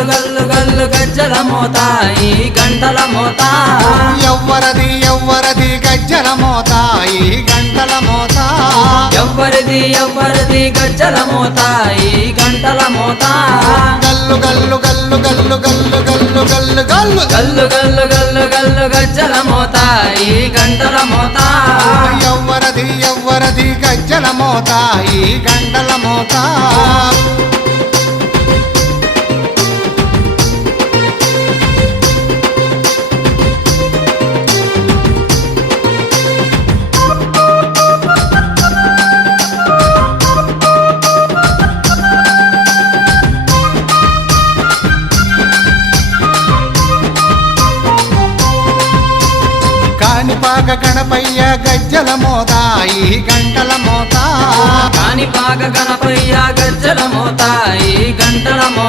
గల్లు గల్లు గల్లు గజ్జల మోత ఈ గంటల మోత ఎవ్వరది ఎవ్వరది గజ్జల మోత ఈ గంటల మోత ఎవ్వరిది ఎవ్వరిది గజ్జల మోత ఈ గంటల మోత గల్లు గల్లు గల్లు గల్లు గల్లు గల్లు గల్లు గల్లు గల్లు గల్లు గల్లు గల్లు గజ్జల మోత ఈ గంటల మోత ఎవ్వరది ఎవ్వరది గజ్జల మోత ఈ గంటల మోత కాణిపాక గణపయ్య గజ్జల మోత ఈ గంటల మోత కాణిపాక గణపయ్య గజ్జల మోత ఈ గంటల మోత